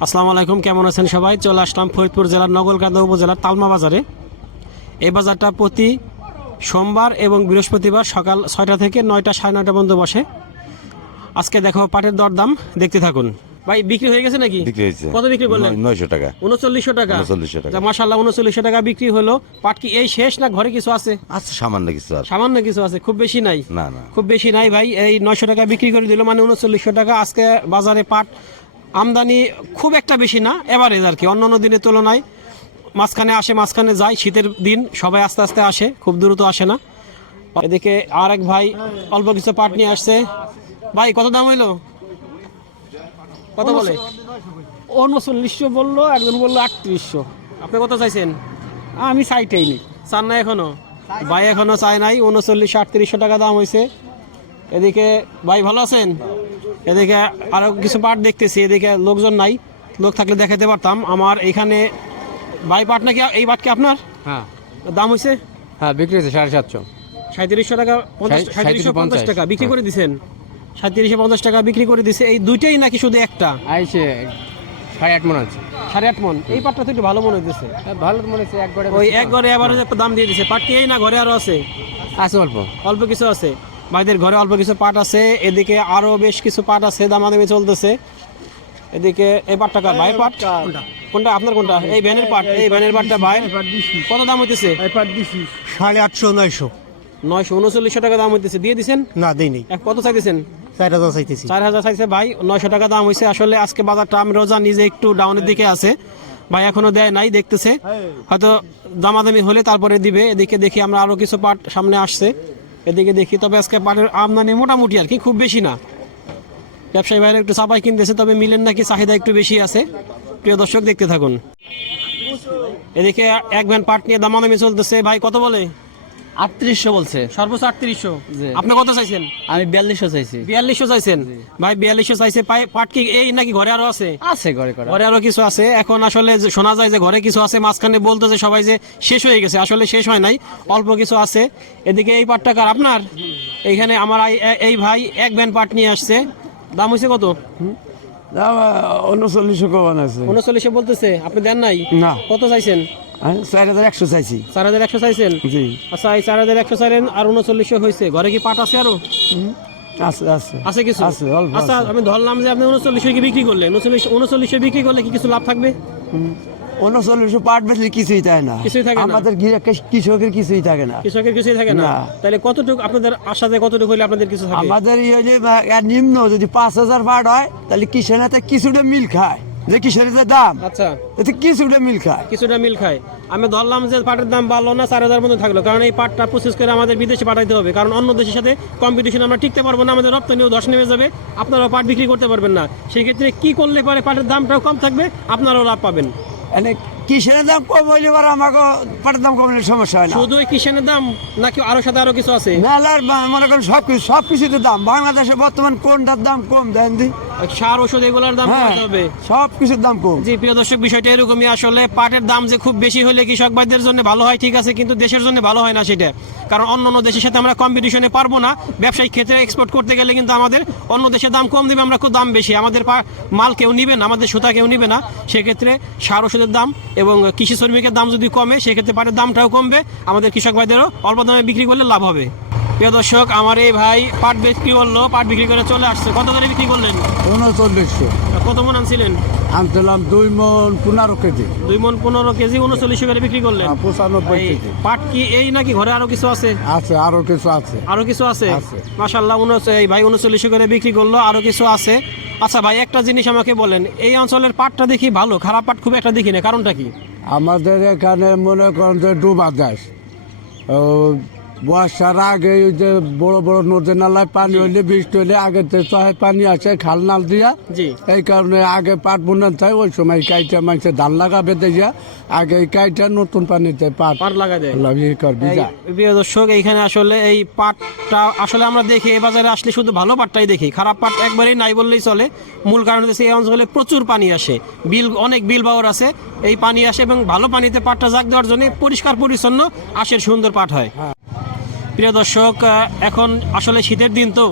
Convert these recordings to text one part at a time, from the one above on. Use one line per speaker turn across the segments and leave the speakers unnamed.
আসসালামু আলাইকুম কেমন আছেন সবাই? চলে আসলাম ফরিদপুর জেলার নগরকান্দা উপজেলার তালমা বাজারে। এই বাজারটা প্রতি সোমবার এবং বৃহস্পতিবার সকাল ছয়টা থেকে নয়টা সাড়ে নয়টা পর্যন্ত বসে। আজকে দেখো পাটের দরদাম দেখতে থাকুন। ভাই বিক্রি হয়ে গেছে নাকি?
বিক্রি হয়েছে।
কত বিক্রি করলেন?
নয়- নয়শো টাকা।
উনচল্লিশশো টাকা।
3900 টাকা।
মাসাল্লাহ উনচল্লিশশো টাকা বিক্রি হলো। পাট কি এই শেষ না ঘরে কিছু আছে?
আচ্ছা সামান্য কিছু আর
সামান্য কিছু আছে খুব বেশি নাই।
না না।
খুব বেশি নাই ভাই এই নয়শো টাকা বিক্রি করে দিল মানে উনচল্লিশশো টাকা। আজকে বাজারে পাট আমদানি খুব একটা বেশি না এভারেজ আর কি। অন্য অন্য দিনের তুলনায় মাঝখানে আসে মাঝখানে যায়। শীতের দিন সবাই আস্তে আস্তে আসে খুব দ্রুত আসে না। এদিকে আর এক ভাই অল্প কিছু পাট নিয়ে আসছে। ভাই কত দাম হইল? কত বলে?
উনচল্লিশশো বলল একজন বলল আটত্রিশশো।
আপনি কত চাইছেন?
আমি সাইটেই নেই।
চান না এখনও? ভাই এখনও চায় নাই। উনচল্লিশ আটত্রিশশো টাকা দাম হয়েছে এদিকে ভাই ভালো আছেন? এদিকে আরও কিছু পাট দেখতেছি এদিকে লোকজন নাই লোক থাকলে দেখাতে পারতাম। আমার এখানে ভাই পাট নাকি এই পাট কি আপনার?
হ্যাঁ।
দাম হয়েছে
হ্যাঁ বিক্রি হয়েছে সাড়ে সাতশো।
সাঁত্রিশশো টাকা সাঁত্রিশশো পঞ্চাশ টাকা বিক্রি করে দিছেন। সাঁত্রিশশো পঞ্চাশ টাকা বিক্রি করে দিছে। এই দুইটাই নাকি শুধু একটা?
আইসে সাড়ে আট মনে আছে
সাড়ে আট মন। এই পাটটা তো একটু ভালো মনে হইতেছে।
হ্যাঁ, ভালো মনে হচ্ছে একবারে
ওই এক ঘরে আবার দাম দিয়ে দিছে। পাট কি এই না ঘরে আরও আছে?
আছে অল্প।
অল্প কিছু আছে। ভাইদের ঘরে অল্প কিছু পাট আছে এদিকে আরও বেশ কিছু পাট আছে দামাদামি চলতেছে। এদিকে এই পাটটা কার? ভাই পাট? কোনটা? আপনার কোনটা? এই ভ্যানের পাট এই ভ্যানের পাটটা ভাই। কত দাম হইতেছে?
সাড়ে আটশো নয়শো।
নয়শো উনচল্লিশশো টাকা দাম হইতেছে। দিয়ে দিছেন?
না দেই নেই
এক কত চাইতেছেন?
চার হাজার চাইতেছি।
চার হাজার চাইছে ভাই নয়শো টাকা দাম হয়েছে আসলে আজকে বাজারটা আমি রোজা নিজে একটু ডাউনের দিকে আছে। ভাই এখনও দেয় নাই দেখতেছে। হয়তো দামাদামি হলে তারপরে দিবে। এদিকে দেখি আমরা আরও কিছু পাট সামনে আসছে। এদিকে দেখি, তবে আজকে পাটের আমদানি মোটামুটি আর কি, খুব বেশি না। ব্যবসায়ী ভাইরা একটু চাপাই কিনতেছে, তবে মিলেন নাকি চাহিদা একটু বেশি আছে। প্রিয় দর্শক, দেখতে থাকুন। এদিকে এক ভ্যান পাট নিয়ে দামানামি চলতেছে। ভাই, কত বলে?
আটত্রিশশো বলছে।
সর্বোচ্চ আটত্রিশশো। আপনি কত চাইছেন?
আমি বিয়াল্লিশশো চাইছি।
বিয়াল্লিশশো চাইছেন? ভাই বিয়াল্লিশশো চাইছে। পাট কি এই নাকি ঘরে আরও আছে?
আছে ঘরে
ঘরে আরও কিছু আছে। এখন আসলে শোনা যায় যে ঘরে কিছু আছে মাঝখানে বলতেছে সবাই যে শেষ হয়ে গেছে। আসলে শেষ হয় নাই অল্প কিছু আছে। এদিকে এই পাটটা কার? আপনার? এইখানে আমার এই- ভাই এক ব্যান পাট নিয়ে আসছে। দাম হয়েছে কত?
উনচল্লিশশো কমান আছে
উনচল্লিশে বলতেছে। আপনি দেন নাই?
না।
কত চাইছেন?
চার হাজার একশো চাইছি।
চার হাজার একশো চাইছেন?
জি।
আচ্ছা এই চার হাজার একশো চাইলেন আর উনচল্লিশশো হয়েছে। ঘরে কি পাট আছে আরও?
আছে আছে।
আছে কিছু?
আছে,
আচ্ছা আমি ধরলাম যে আপনি কি বিক্রি করলেন? উনচল্লিশ উনচল্লিশে বিক্রি করলে কি কিছু লাভ থাকবে?
উনচল্লিশশো পাট কিছুই থাকে না।
কিছুই থাকে।
আমাদের কৃষকের কিছুই থাকে না।
কৃষকের কিছুই থাকে না। তাহলে কতটুকু আপনাদের আশাতে কতটুকু হলে আপনাদের কিছু থাকে?
আমাদের ইয়ে নিম্ন যদি পাঁচ হাজার পাট হয় তাহলে কিষানাতে কিছুটা মিল খায়। যে যে দাম।
আচ্ছা।
এতে কিছুটা মিল খায়।
কিছুটা মিল খায়। আমি ধরলাম যে পাটের দাম বাড়লো না চার হাজার মধ্যে থাকল। কারণ এই পাটটা প্রসেস করে আমাদের বিদেশে পাঠাইতে হবে। কারণ অন্য দেশের সাথে কম্পিটিশন আমরা টিকতে পারব না আমাদের রপ্তানিও দশ নেমে যাবে। আপনারা পাট বিক্রি করতে পারবেন না। সেই ক্ষেত্রে কি করলে পারে পাটের দামটাও কম থাকবে আপনারাও লাভ পাবেন।
এনে কিষানের দাম কম হইলে পরে আমাকে পাটের দাম কমলে সমস্যা হয় না।
শুধু কিষানের দাম নাকি আরও সাথে আরও কিছু আছে?
মেলার মনে করেন সব কিছু সব কিছুতে দাম। বাংলাদেশে বর্তমান কোনটার দাম কম দেন দি?
সার ওষুধ এগুলোর দাম
হ্যাঁ
হবে
সব কিছুর দাম কম।
জি প্রিয় দর্শক বিষয়টা এরকমই। আসলে পাটের দাম যে খুব বেশি হলে কৃষক ভাইদের জন্য ভালো হয় ঠিক আছে কিন্তু দেশের জন্য ভালো হয় না সেটা। কারণ অন্য অন্য দেশের সাথে আমরা কম্পিটিশনে পারব না। ব্যবসায়িক ক্ষেত্রে এক্সপোর্ট করতে গেলে কিন্তু আমাদের অন্য দেশের দাম কম দিবে আমরা খুব দাম বেশি। আমাদের পা- মাল কেউ নিবে না আমাদের সুতা কেউ নিবে না। সেক্ষেত্রে সার ওষুধের দাম এবং কৃষি শ্রমিকের দাম যদি কমে সেক্ষেত্রে পাটের দামটাও কমবে। আমাদের কৃষক ভাইদেরও অল্প দামে বিক্রি করলে লাভ হবে। প্রিয় দর্শক আমার এই ভাই পাট বিক্রি করল পাট বিক্রি করে চলে আসছে। কত করে বিক্রি করলেন?
উনচল্লিশশো
কত মন আনছিলেন?
আনছিলাম দুই মন পনেরো কেজি।
দুই মন পনেরো কেজি উনচল্লিশ করে বিক্রি করলেন।
পঁচানব্বই
এই
কেজি।
পাট কি এই নাকি ঘরে আরও কিছু আছে?
আছে আরও কিছু আছে।
আরও কিছু আছে। মাশাল্লাহ এই ভাই উনচল্লিশ করে বিক্রি করল আরও কিছু আছে। আচ্ছা ভাই একটা জিনিস আমাকে বলেন এই অঞ্চলের পাটটা দেখি ভালো খারাপ পাট খুব একটা দেখি না কারণটা কি?
আমাদের এখানে মনে করেন যে ডুবা দেশ ও বর্ষার আগে ওই যে বড় বড় নদী নালায় পানি হইলে বৃষ্টি হইলে আগে তো চহে পানি আসে খাল নাল দিয়া। এই কারণে আগে পাট বুনান থাকে ওই সময় কাইটা মানুষের ধান লাগাবে দিয়া। আগে এই কাইটা নতুন পানিতে পাট
পাট লাগা দেয়। প্রিয় দর্শক এইখানে আসলে এই পাটটা আসলে আমরা দেখি এই বাজারে আসলে শুধু ভালো পাটটাই দেখি। খারাপ পাট একবারেই নাই বললেই চলে। মূল কারণ হচ্ছে এই অঞ্চলে প্রচুর পানি আসে। বিল অনেক বিল বাওয়ার আছে। এই পানি আসে এবং ভালো পানিতে পাটটা জাগ দেওয়ার জন্য পরিষ্কার পরিচ্ছন্ন আশের সুন্দর পাট হয়। প্রিয় দর্শক এখন আসলে শীতের দিন তো।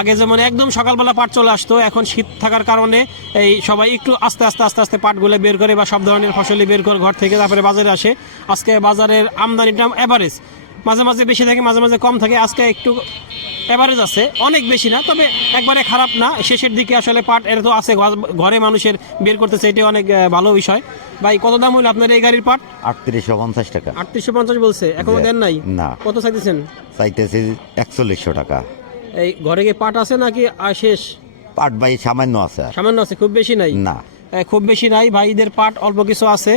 আগে যেমন একদম সকালবেলা পাট চলে আসতো, এখন শীত থাকার কারণে এই সবাই একটু আস্তে আস্তে আস্তে আস্তে পাটগুলো বের করে বা সব ধরনের ফসলই বের করে ঘর থেকে তারপরে বাজারে আসে। আজকে বাজারের আমদানিটা এভারেজ মাঝে মাঝে বেশি থাকে, মাঝে মাঝে কম থাকে, আজকে একটু এভারেজ আছে। অনেক বেশি না, তবে একবারে খারাপ না। শেষের দিকে আসলে পাট এর তো আছে ঘরে মানুষের বের করতেছে এটি অনেক ভালো বিষয়। ভাই কত দাম হলো আপনার এই গাড়ির পাট
আটত্রিশশো পঞ্চাশ টাকা।
আটত্রিশশো পঞ্চাশ বলছে।
এখনও।
দেন নাই?
না।
কত চাইতেছেন?
চাইতেছি একচল্লিশশো টাকা।
এই ঘরে কি পাট আছে নাকি শেষ?
পাট বাই সামান্য আছে।
সামান্য আছে খুব বেশি নাই?
না।
খুব বেশি নাই। ভাইদের পাট অল্প কিছু আছে।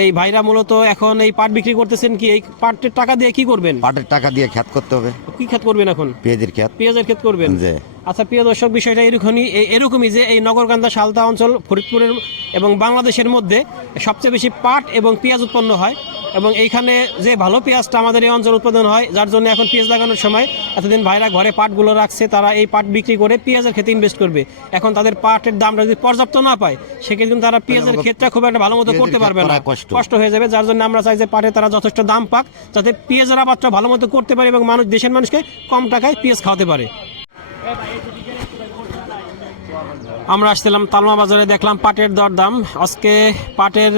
এই ভাইরা মূলত এখন এই পাট বিক্রি করতেছেন কি? এই পাটের টাকা দিয়ে কি করবেন?
পাটের টাকা দিয়ে খ্যাত করতে হবে।
কি ক্ষেত করবেন এখন?
পেঁয়াজের খ্যাত।
পেঁয়াজের ক্ষেত করবেন?
যে
আচ্ছা প্রিয় দর্শক বিষয়টা এরকমই এরকমই যে এই নগরকান্দা সালতা অঞ্চল ফরিদপুরের এবং বাংলাদেশের মধ্যে সবচেয়ে বেশি পাট এবং পেঁয়াজ উৎপন্ন হয়। এবং এইখানে যে ভালো পেঁয়াজটা আমাদের এই অঞ্চল উৎপাদন হয় যার জন্য এখন পেঁয়াজ লাগানোর সময় এতদিন ভাইরা ঘরে পাটগুলো রাখছে তারা এই পাট বিক্রি করে পেঁয়াজের ক্ষেত্রে ইনভেস্ট করবে। এখন তাদের পাটের দামটা যদি পর্যাপ্ত না পায় সেক্ষেত্রে কিন্তু তারা পেঁয়াজের ক্ষেতটা খুব একটা ভালো মতো করতে পারবে না।
কষ্ট।
কষ্ট হয়ে যাবে যার জন্য আমরা চাই যে পাটে তারা যথেষ্ট দাম পাক যাতে পেঁয়াজের আবাদটা ভালো মতো করতে পারে এবং মানুষ দেশের মানুষকে কম টাকায় পেঁয়াজ খাওয়াতে পারে। আমরা আসছিলাম তালমা বাজারে, দেখলাম পাটের দর দাম আজকে পাটের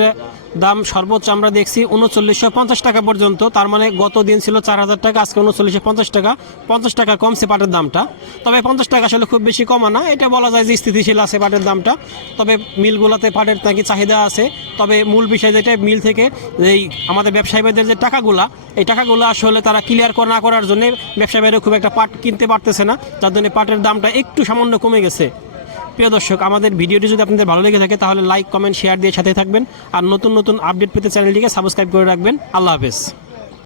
দাম সর্বোচ্চ আমরা দেখছি উনচল্লিশশো পঞ্চাশ টাকা পর্যন্ত। তার মানে গত দিন ছিল চার হাজার টাকা, আজকে উনচল্লিশশো পঞ্চাশ টাকা। পঞ্চাশ টাকা কমছে পাটের দামটা। তবে পঞ্চাশ টাকা আসলে খুব বেশি কমা না, এটা বলা যায় যে স্থিতিশীল আছে পাটের দামটা। তবে মিলগুলোতে পাটের নাকি চাহিদা আছে। তবে মূল বিষয় যেটা, মিল থেকে এই আমাদের ব্যবসায়ী ভাইদের যে টাকাগুলা, এই টাকাগুলো আসলে তারা ক্লিয়ার না করার জন্য ব্যবসায়ী ভাইরা খুব একটা পাট কিনতে পারতেছে না। যার জন্য পাটের দামটা একটু সামান্য কমে গেছে। প্রিয় দর্শক, আমাদের ভিডিওটি যদি আপনাদের ভালো লেগে থাকে, তাহলে লাইক কমেন্ট শেয়ার দিয়ে সাথে থাকবেন। আর নতুন নতুন আপডেট পেতে চ্যানেলটিকে সাবস্ক্রাইব করে রাখবেন। আল্লাহ হাফেজ।